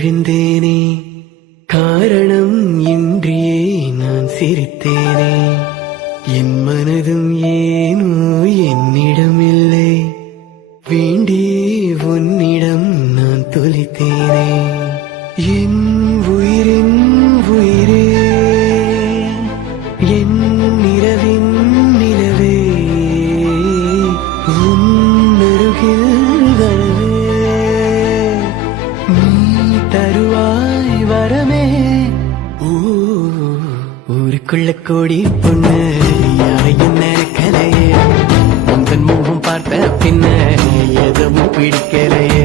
விழுந்தேனே, காரணம் இன்றியே நான் சிரித்தேனே. என் மனதும் ஏனோ என்னிடமில்லை, வேண்டியே உன்னிடம் நான் தொலைத்தேனே. என் உயிரின் உயிரே, என் நிலவின் நிலவே, உன் அருகில் வரவே நீ தருவாய் வரமே. ஊருக்குள்ள கோடி பொண்ணு யாரையும் நினைக்கலையே, உந்தன் முகம் பார்த்த பின்ன எதுவும் பிடிக்கலையே.